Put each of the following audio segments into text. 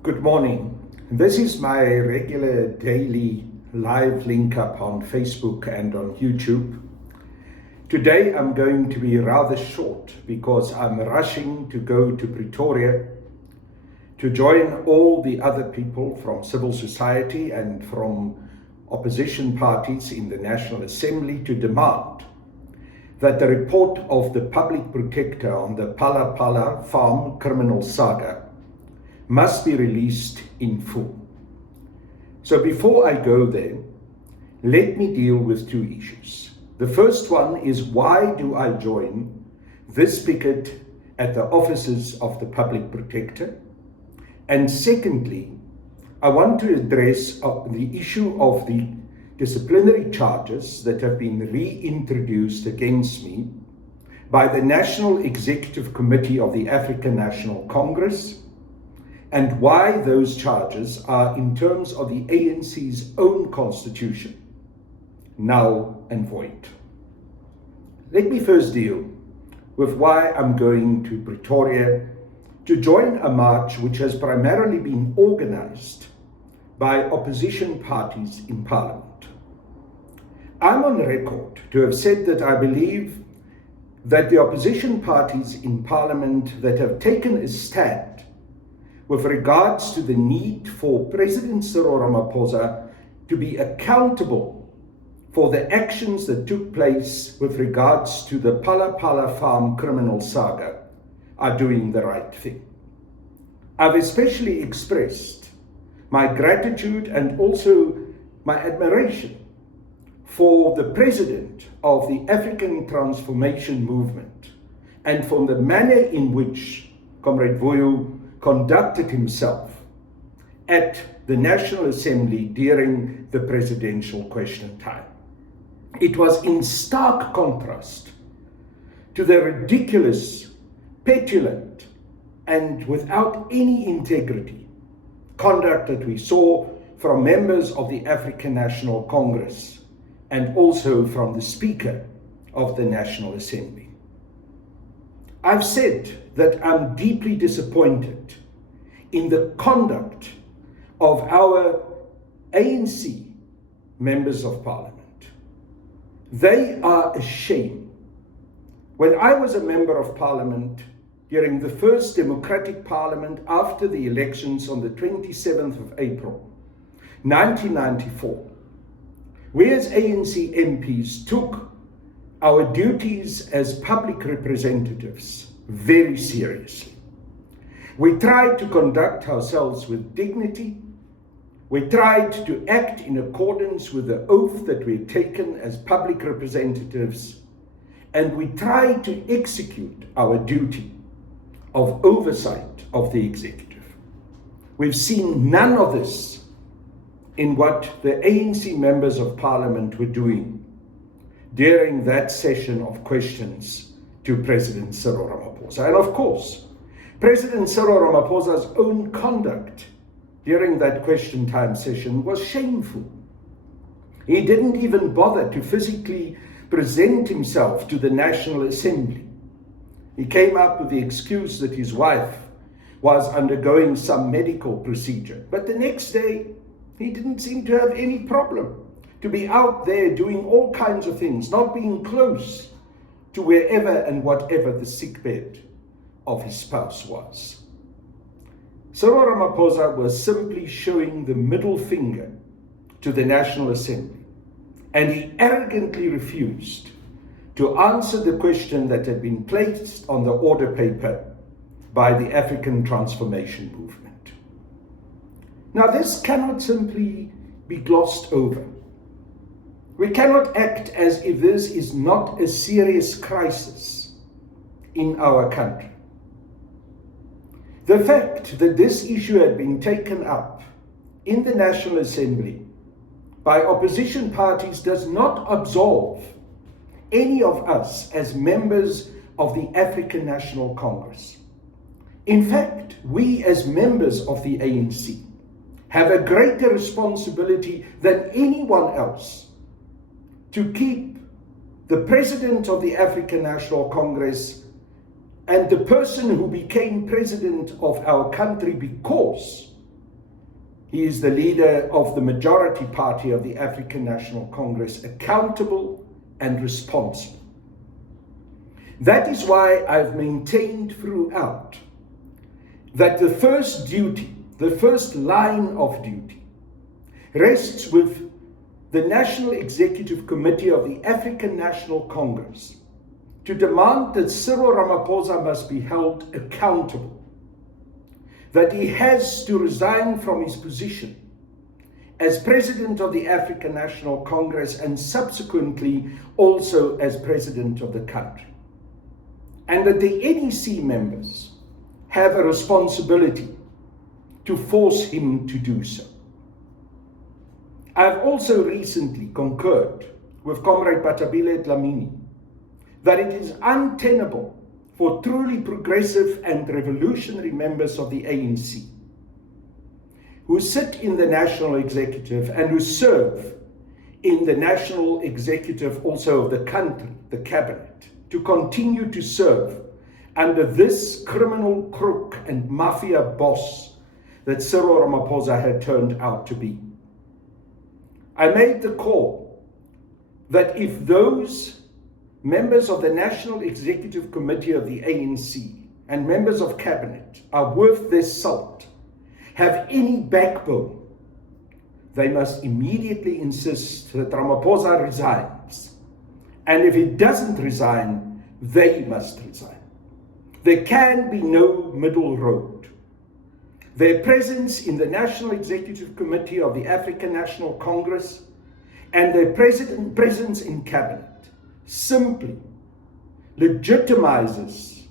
Good morning. This is my regular daily live link up on Facebook and on YouTube. Today I'm going to be rather short because I'm rushing to go to Pretoria to join all the other people from civil society and from opposition parties in the National Assembly to demand that the report of the Public Protector on the Pala Pala farm criminal saga must be released in full. So before I go there, let me deal with two issues. The first one is, why do I join this picket at the offices of the Public Protector? And secondly, I want to address the issue of the disciplinary charges that have been reintroduced against me by the National Executive Committee of the African National Congress, and why those charges are, in terms of the ANC's own constitution, null and void. Let me first deal with why I'm going to Pretoria to join a march which has primarily been organized by opposition parties in Parliament. I'm on record to have said that I believe that the opposition parties in Parliament that have taken a stand with regards to the need for President Cyril Ramaphosa to be accountable for the actions that took place with regards to the Pala Pala farm criminal saga are doing the right thing. I've especially expressed my gratitude and also my admiration for the President of the African Transformation Movement and for the manner in which Comrade Vuyo conducted himself at the National Assembly during the presidential question time. It was in stark contrast to the ridiculous, petulant, and without any integrity conduct that we saw from members of the African National Congress and also from the Speaker of the National Assembly. I've said that I'm deeply disappointed in the conduct of our ANC members of Parliament. They are a shame. When I was a member of Parliament during the first democratic Parliament after the elections on the 27th of April, 1994, we as ANC MPs took our duties as public representatives very seriously. We tried to conduct ourselves with dignity. We tried to act in accordance with the oath that we had taken as public representatives, and we tried to execute our duty of oversight of the executive. We've seen none of this in what the ANC members of Parliament were doing during that session of questions to President Cyril Ramaphosa. And of course, President Cyril Ramaphosa's own conduct during that question time session was shameful. He didn't even bother to physically present himself to the National Assembly. He came up with the excuse that his wife was undergoing some medical procedure. But the next day, he didn't seem to have any problem to be out there doing all kinds of things, not being close to wherever and whatever the sickbed of his spouse was. Cyril Ramaphosa was simply showing the middle finger to the National Assembly, and he arrogantly refused to answer the question that had been placed on the order paper by the African Transformation Movement. Now, this cannot simply be glossed over. We cannot act as if this is not a serious crisis in our country. The fact that this issue had been taken up in the National Assembly by opposition parties does not absolve any of us as members of the African National Congress. In fact, we as members of the ANC have a greater responsibility than anyone else to keep the President of the African National Congress and the person who became president of our country because He is the leader of the majority party of the African National Congress, accountable and responsible. That is why I've maintained throughout that the first duty, the first line of duty, rests with the National Executive Committee of the African National Congress to demand that Cyril Ramaphosa must be held accountable, that he has to resign from his position as President of the African National Congress and subsequently also as President of the country, and that the NEC members have a responsibility to force him to do so. I've also recently concurred with Comrade Patabile Dlamini that it is untenable for truly progressive and revolutionary members of the ANC who sit in the National Executive and who serve in the National Executive also of the country, the Cabinet, to continue to serve under this criminal crook and mafia boss that Cyril Ramaphosa had turned out to be. I made the call that if those members of the National Executive Committee of the ANC and members of Cabinet are worth their salt, have any backbone, they must immediately insist that Ramaphosa resigns. And if he doesn't resign, they must resign. There can be no middle road. Their presence in the National Executive Committee of the African National Congress and their presence in Cabinet simply legitimizes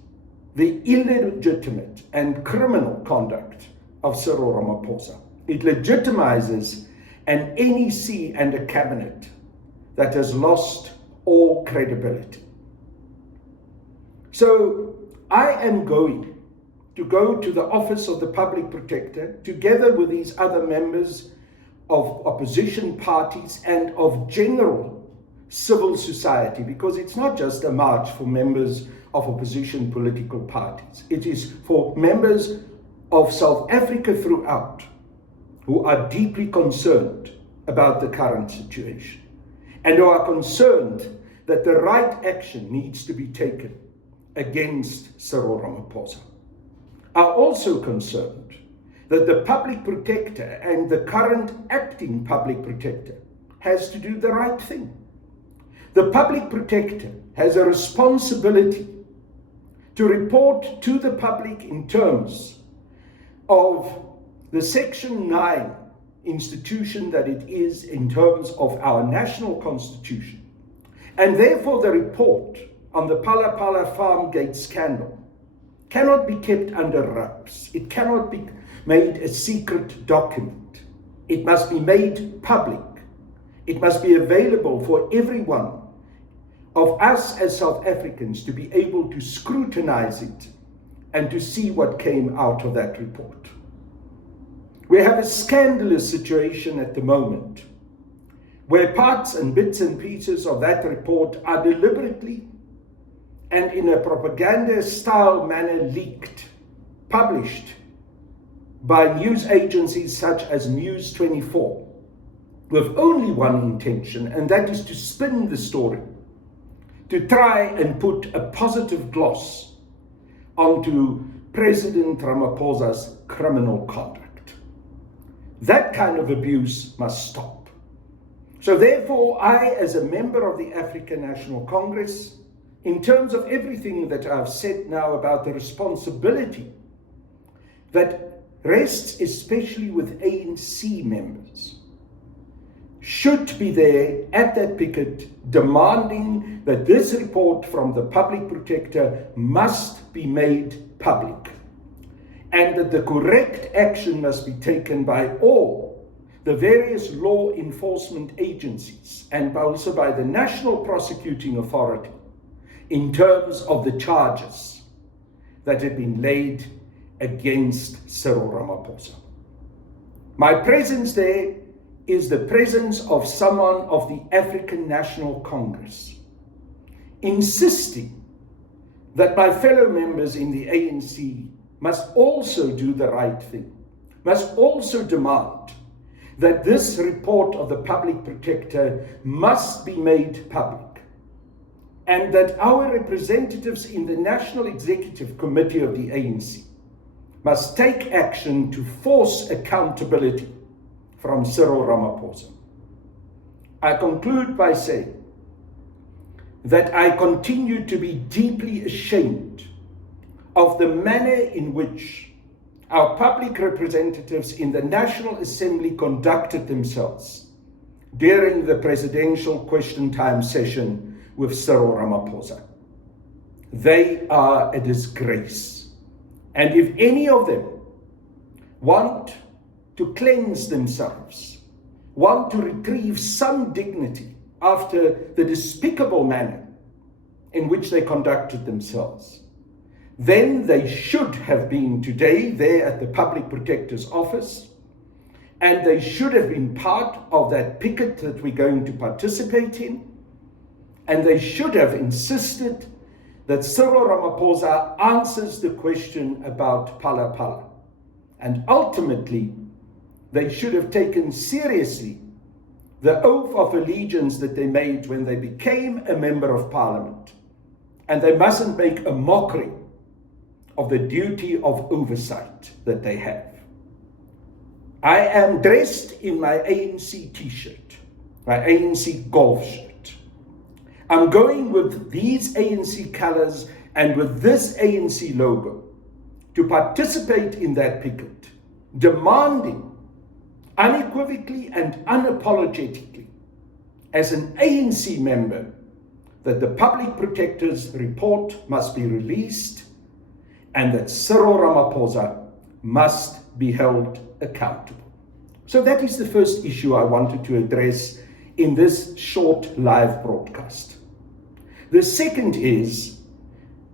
the illegitimate and criminal conduct of Cyril Ramaphosa. It legitimizes an NEC and a Cabinet that has lost all credibility. So I am going to go to the Office of the Public Protector together with these other members of opposition parties and of general civil society, because it's not just a march for members of opposition political parties. It is for members of South Africa throughout who are deeply concerned about the current situation and who are concerned that the right action needs to be taken against Cyril Ramaphosa, are also concerned that the public protector and the current acting public protector has to do the right thing. The public protector has a responsibility to report to the public in terms of the Section 9 institution that it is in terms of our national constitution. And therefore the report on the Pala Pala farm gate scandal cannot be kept under wraps. It cannot be made a secret document. It must be made public. It must be available for everyone of us as South Africans to be able to scrutinize it and to see what came out of that report. We have a scandalous situation at the moment where parts and bits and pieces of that report are deliberately and in a propaganda-style manner leaked, published by news agencies such as News 24, with only one intention, and that is to spin the story, to try and put a positive gloss onto President Ramaphosa's criminal conduct. That kind of abuse must stop. So therefore, I, as a member of the African National Congress, in terms of everything that I've said now about the responsibility that rests especially with ANC members, should be there at that picket demanding that this report from the public protector must be made public and that the correct action must be taken by all the various law enforcement agencies and also by the National Prosecuting Authority in terms of the charges that have been laid against Cyril Ramaphosa. My presence there is the presence of someone of the African National Congress, insisting that my fellow members in the ANC must also do the right thing, must also demand that this report of the Public Protector must be made public, and that our representatives in the National Executive Committee of the ANC must take action to force accountability from Cyril Ramaphosa. I conclude by saying that I continue to be deeply ashamed of the manner in which our public representatives in the National Assembly conducted themselves during the presidential question time session with Cyril Ramaphosa. They are a disgrace. And if any of them want to cleanse themselves, want to retrieve some dignity after the despicable manner in which they conducted themselves, then they should have been today there at the Public Protector's office, and they should have been part of that picket that we're going to participate in, and they should have insisted that Cyril Ramaphosa answers the question about Phala Phala. And ultimately, they should have taken seriously the oath of allegiance that they made when they became a member of parliament. And they mustn't make a mockery of the duty of oversight that they have. I am dressed in my ANC t-shirt, my ANC golf shirt. I'm going with these ANC colors and with this ANC logo to participate in that picket, demanding unequivocally and unapologetically, as an ANC member, that the Public Protector's report must be released and that Cyril Ramaphosa must be held accountable. So that is the first issue I wanted to address in this short live broadcast. The second is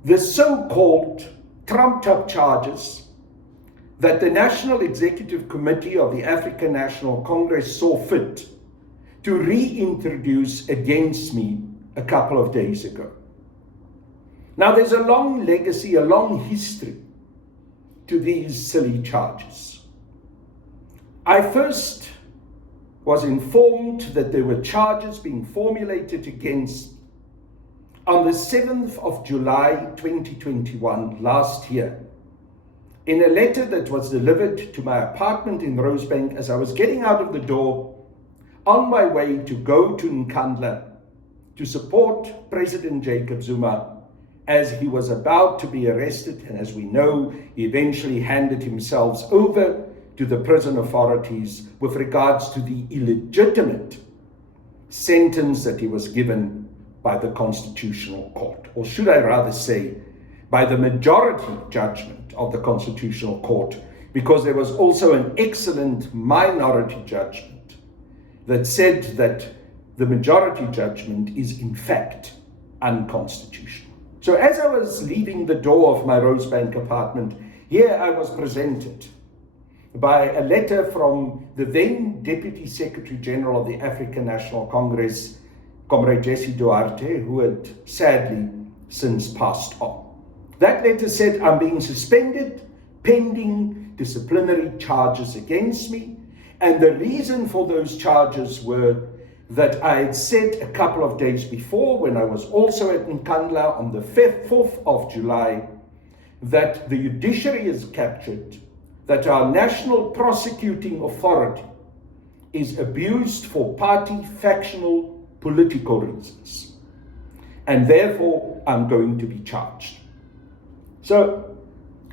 the so-called trumped-up charges that the National Executive Committee of the African National Congress saw fit to reintroduce against me a couple of days ago. Now, there's a long legacy, a long history to these silly charges. I first was informed that there were charges being formulated against me on the 7th of July 2021, last year, in a letter that was delivered to my apartment in Rosebank as I was getting out of the door on my way to go to Nkandla to support President Jacob Zuma as he was about to be arrested, and as we know, he eventually handed himself over to the prison authorities with regards to the illegitimate sentence that he was given by the Constitutional Court, or should I rather say, by the majority judgment of the Constitutional Court, because there was also an excellent minority judgment that said that the majority judgment is in fact unconstitutional. So as I was leaving the door of my Rosebank apartment, here I was presented by a letter from the then Deputy Secretary General of the African National Congress, Comrade Jesse Duarte, who had sadly since passed on. That letter said, I'm being suspended pending disciplinary charges against me, and the reason for those charges were that I had said a couple of days before, when I was also at Nkandla on the 4th of July, that the judiciary is captured, that our national prosecuting authority is abused for party, factional, political reasons, and therefore I'm going to be charged. So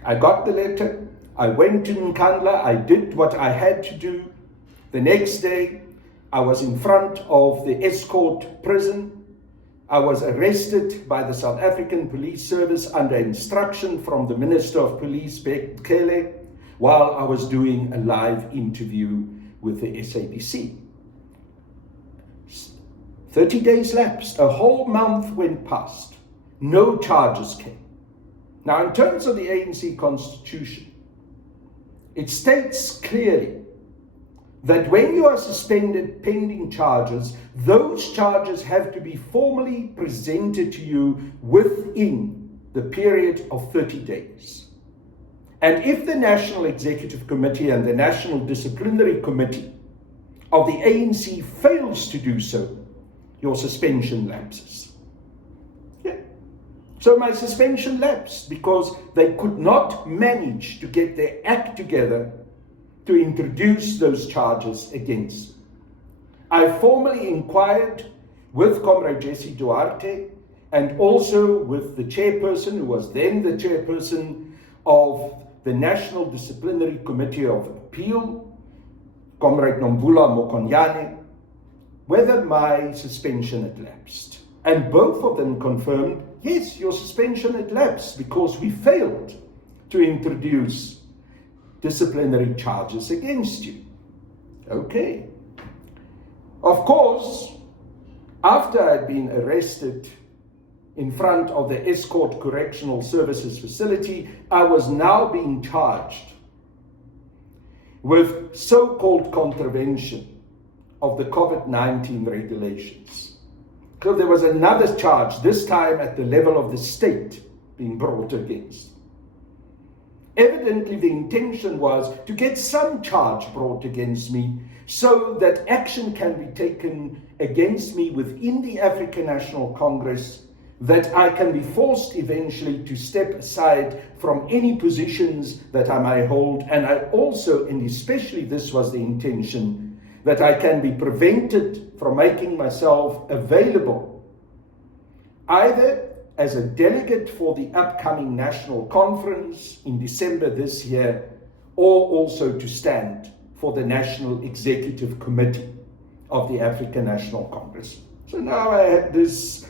I got the letter, I went to Nkandla, I did what I had to do. The next day, I was in front of the Escort prison. I was arrested by the South African Police Service under instruction from the Minister of Police, Bekele, while I was doing a live interview with the SABC. 30 days lapsed, a whole month went past, no charges came. Now, in terms of the ANC Constitution, it states clearly that when you are suspended pending charges, those charges have to be formally presented to you within the period of 30 days. And if the National Executive Committee and the National Disciplinary Committee of the ANC fails to do so, your suspension lapses. Yeah. So my suspension lapsed because they could not manage to get their act together to introduce those charges against me. I formally inquired with Comrade Jesse Duarte and also with the chairperson, who was then the chairperson of the National Disciplinary Committee of Appeal, Comrade Nombula Mokonyane, whether my suspension had lapsed. And both of them confirmed, yes, your suspension had lapsed because we failed to introduce disciplinary charges against you. Okay. Of course, after I'd been arrested in front of the Escort Correctional Services facility, I was now being charged with so-called contravention of the COVID-19 regulations. So there was another charge, this time at the level of the state, being brought against. Evidently, the intention was to get some charge brought against me so that action can be taken against me within the African National Congress, that I can be forced eventually to step aside from any positions that I may hold. And I also, and especially this was the intention, that I can be prevented from making myself available either as a delegate for the upcoming national conference in December this year, or also to stand for the National Executive Committee of the African National Congress. So now I had this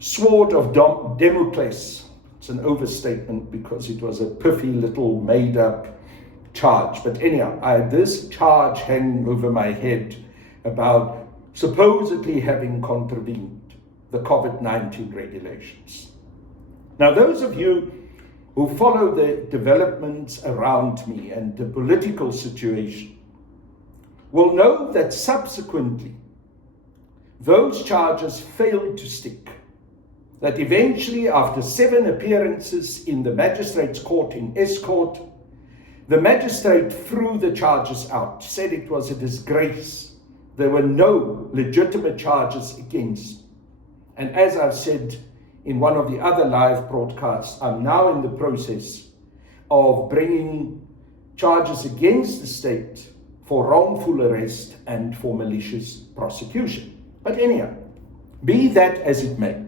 sword of Damocles. It's an overstatement because it was a piffy little made-up charge. But anyhow, I had this charge hanging over my head about supposedly having contravened the COVID-19 regulations. Now, those of you who follow the developments around me and the political situation will know that subsequently those charges failed to stick. That eventually, after 7 appearances in the magistrate's court in Escort, the magistrate threw the charges out, said it was a disgrace. There were no legitimate charges against. And as I've said in one of the other live broadcasts, I'm now in the process of bringing charges against the state for wrongful arrest and for malicious prosecution. But anyhow, be that as it may,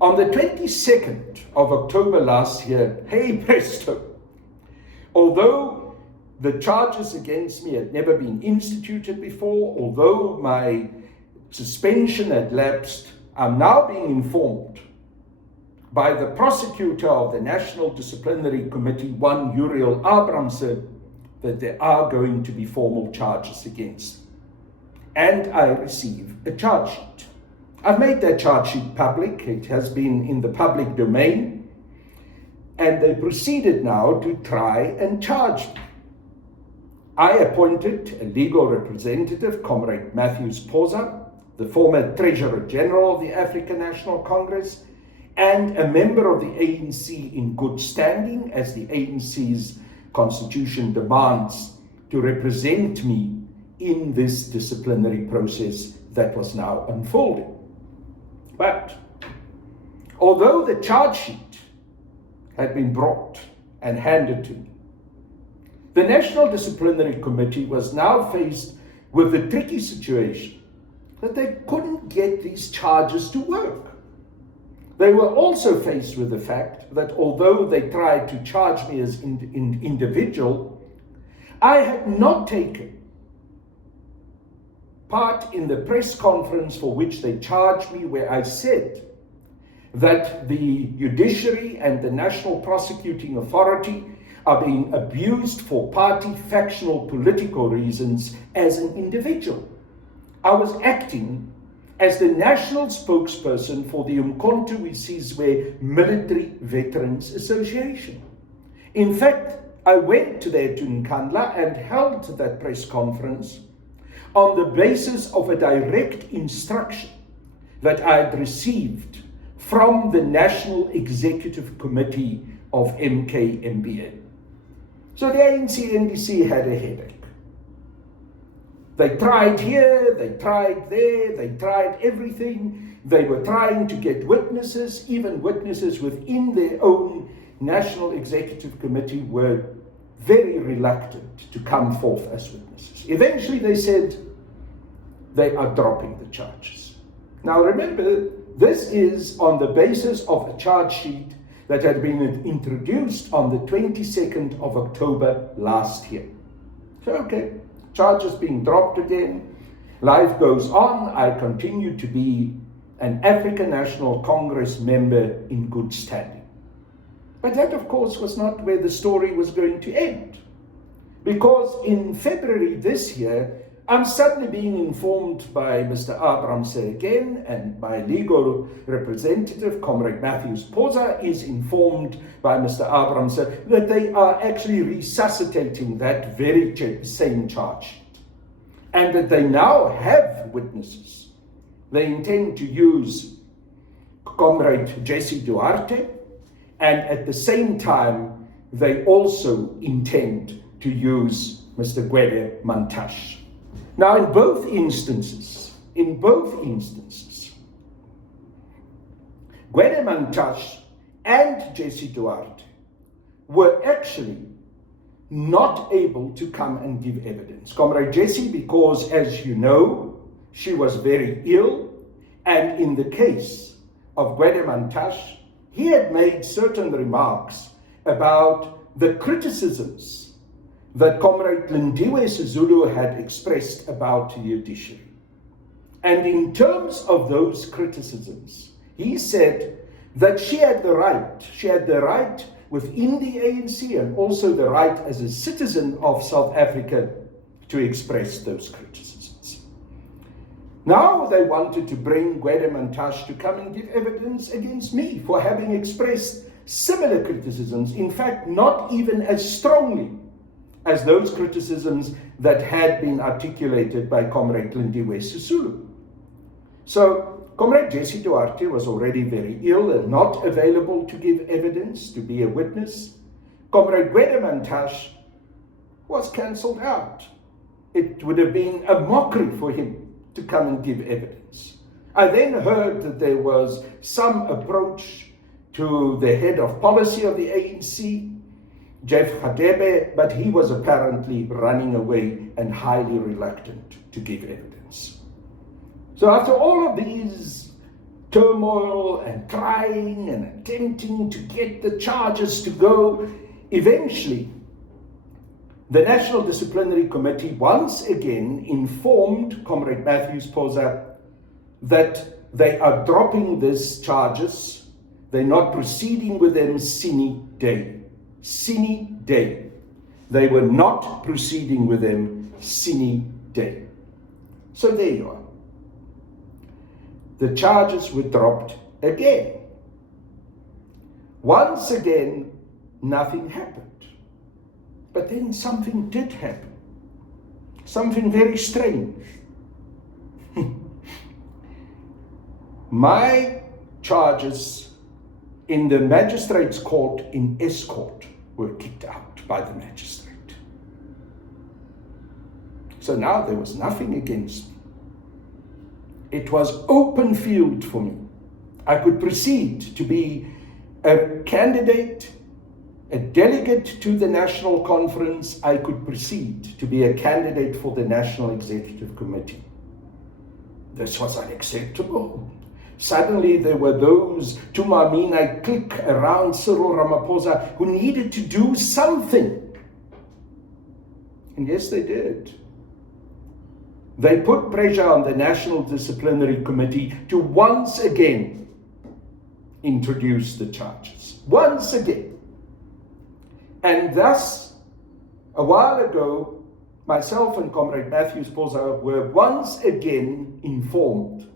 on the 22nd of October last year, hey presto, although the charges against me had never been instituted before, although my suspension had lapsed, I'm now being informed by the prosecutor of the National Disciplinary Committee, one Uriel Abramse, that there are going to be formal charges against me. And I receive a charge sheet. I've made that charge sheet public. It has been in the public domain. And they proceeded now to try and charge me. I appointed a legal representative, Comrade Matthews Poza, the former Treasurer General of the African National Congress, and a member of the ANC in good standing, as the ANC's constitution demands, to represent me in this disciplinary process that was now unfolding. But although the charge sheet had been brought and handed to me, the National Disciplinary Committee was now faced with a tricky situation that they couldn't get these charges to work. They were also faced with the fact that although they tried to charge me as an individual, I had not taken part in the press conference for which they charged me, where I said that the judiciary and the National Prosecuting Authority are being abused for party, factional, political reasons as an individual. I was acting as the national spokesperson for the Umkhonto we Sizwe Military Veterans Association. In fact, I went to there to Nkandla and held that press conference on the basis of a direct instruction that I had received from the National Executive Committee of MKMBA. So the ANC NDC had a headache. They tried here, they tried there, they tried everything. They were trying to get witnesses, even witnesses within their own National Executive Committee were very reluctant to come forth as witnesses. Eventually they said they are dropping the charges. Now remember, this is on the basis of a charge sheet that had been introduced on the 22nd of October last year. So okay, charges being dropped again, life goes on. I continue to be an African National Congress member in good standing. But that, of course, was not where the story was going to end. Because in February this year, I'm suddenly being informed by Mr. Abramse again, and my legal representative, Comrade Matthews Poza, is informed by Mr. Abramse that they are actually resuscitating that very same charge sheet, and that they now have witnesses. They intend to use Comrade Jesse Duarte, and at the same time, they also intend to use Mr. Gwede Mantashe. Now, in both instances, Gwede Mantashe and Jesse Duarte were actually not able to come and give evidence. Comrade Jesse, because, as you know, she was very ill, and in the case of Gwede Mantashe, he had made certain remarks about the criticisms that Comrade Lindiwe Sisulu had expressed about the judiciary. And in terms of those criticisms, he said that she had the right within the ANC and also the right as a citizen of South Africa to express those criticisms. Now they wanted to bring Gwede Mantashe to come and give evidence against me for having expressed similar criticisms, in fact, not even as strongly as those criticisms that had been articulated by Comrade Lindiwe Sisulu. So Comrade Jesse Duarte was already very ill and not available to give evidence, to be a witness. Comrade Gwede Mantashe was cancelled out. It would have been a mockery for him to come and give evidence. I then heard that there was some approach to the head of policy of the ANC, Jeff Hadebe, but he was apparently running away and highly reluctant to give evidence. So after all of these turmoil and trying and attempting to get the charges to go, eventually the National Disciplinary Committee once again informed Comrade Matthews Poza that they are dropping these charges. They're not proceeding with them sine die. Sine die. They were not proceeding with them sine die. So there you are. The charges were dropped again. Once again, nothing happened. But then something did happen. Something very strange. My charges in the magistrate's court in Escourt were kicked out by the magistrate. So now there was nothing against me. It was open field for me. I could proceed to be a candidate, a delegate to the National Conference. I could proceed to be a candidate for the National Executive Committee. This was unacceptable. Suddenly there were those Tumamina clique around Cyril Ramaphosa who needed to do something. And yes, they did. They put pressure on the National Disciplinary Committee to once again introduce the charges. Once again. And thus, a while ago, myself and Comrade Matthews Poza were once again informed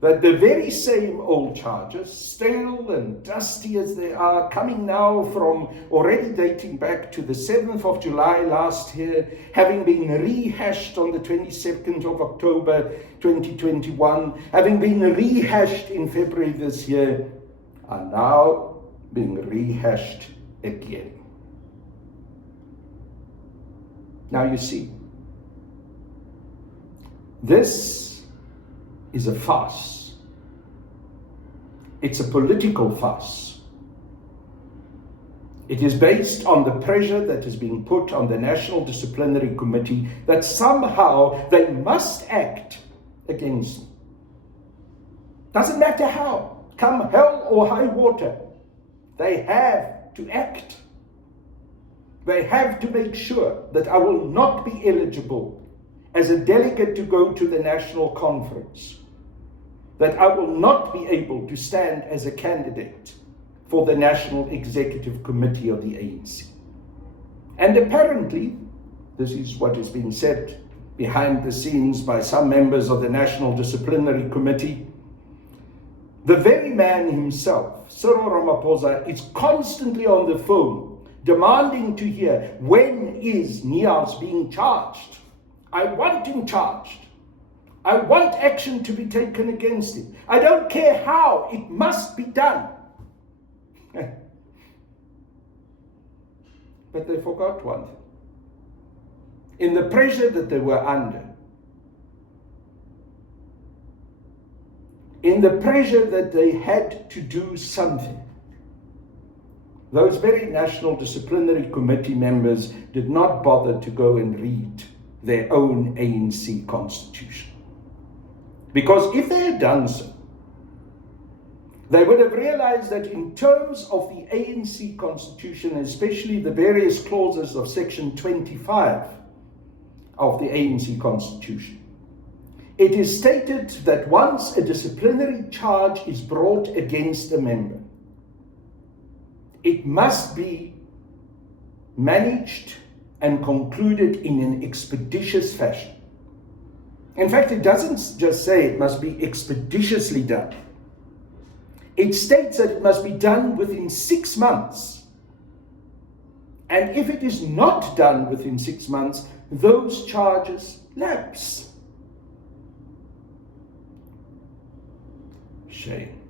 that the very same old charges, stale and dusty as they are, coming now from already dating back to the 7th of July last year, having been rehashed on the 22nd of October 2021, having been rehashed in February this year, are now being rehashed again. Now you see, this is a farce. It's a political farce. It is based on the pressure that is being put on the National Disciplinary Committee that somehow they must act against me. Doesn't matter how, come hell or high water, they have to act. They have to make sure that I will not be eligible as a delegate to go to the national conference, that I will not be able to stand as a candidate for the National Executive Committee of the ANC. And apparently, this is what is being said behind the scenes by some members of the National Disciplinary Committee, the very man himself, Cyril Ramaphosa, is constantly on the phone demanding to hear, when is Niehaus being charged? I want him charged. I want action to be taken against him. I don't care how, it must be done. But they forgot one thing. In the pressure that they were under, in the pressure that they had to do something, those very National Disciplinary Committee members did not bother to go and read their own ANC constitution. Because if they had done so, they would have realized that in terms of the ANC constitution, especially the various clauses of section 25 of the ANC constitution, it is stated that once a disciplinary charge is brought against a member, it must be managed and concluded in an expeditious fashion. In fact, it doesn't just say it must be expeditiously done. It states that it must be done within 6 months. And if it is not done within 6 months, those charges lapse. Shame.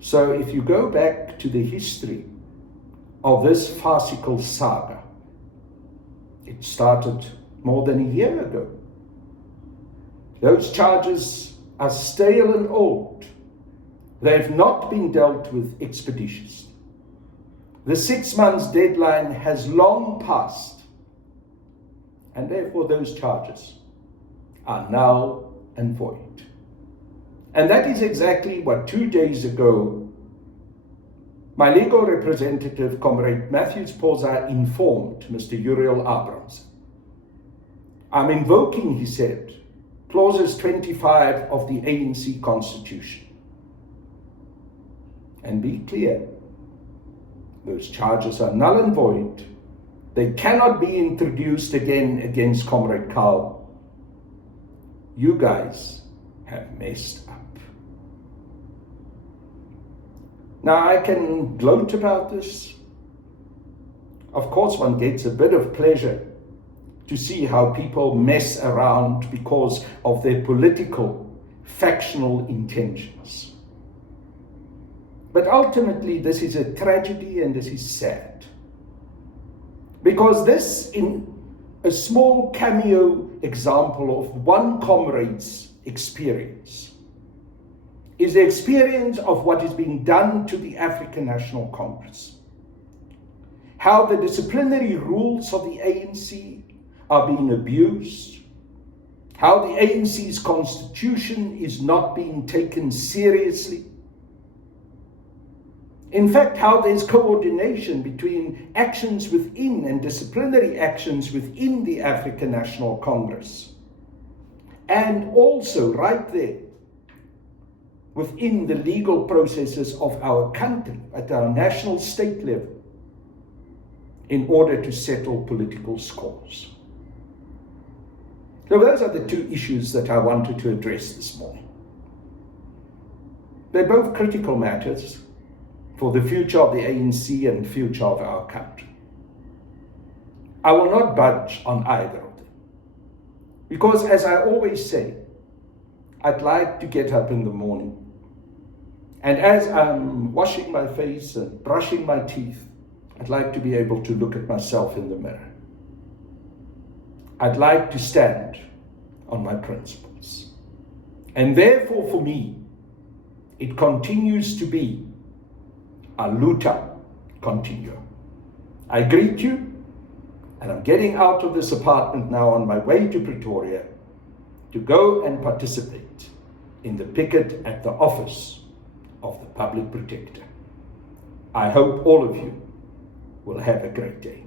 So if you go back to the history of this farcical saga, it started more than a year ago. Those charges are stale and old. They have not been dealt with expeditiously. The 6 months deadline has long passed, and therefore those charges are null and void. And that is exactly what 2 days ago my legal representative, Comrade Matthews Poza, informed Mr. Uriel Abrams. I'm invoking, he said, clauses 25 of the ANC Constitution. And be clear, those charges are null and void. They cannot be introduced again against Comrade Carl. You guys have messed up. Now, I can gloat about this. Of course, one gets a bit of pleasure to see how people mess around because of their political, factional intentions. But ultimately, this is a tragedy and this is sad. Because this, in a small cameo example of one comrade's experience, is the experience of what is being done to the African National Congress. How the disciplinary rules of the ANC are being abused, how the ANC's constitution is not being taken seriously. In fact, how there's coordination between actions within and disciplinary actions within the African National Congress. And also right there, within the legal processes of our country at our national state level in order to settle political scores. So those are the two issues that I wanted to address this morning. They're both critical matters for the future of the ANC and future of our country. I will not budge on either of them. Because as I always say, I'd like to get up in the morning, and as I'm washing my face and brushing my teeth, I'd like to be able to look at myself in the mirror. I'd like to stand on my principles. And therefore, for me, it continues to be a luta continua. I greet you, and I'm getting out of this apartment now on my way to Pretoria to go and participate in the picket at the office of the Public Protector. I hope all of you will have a great day.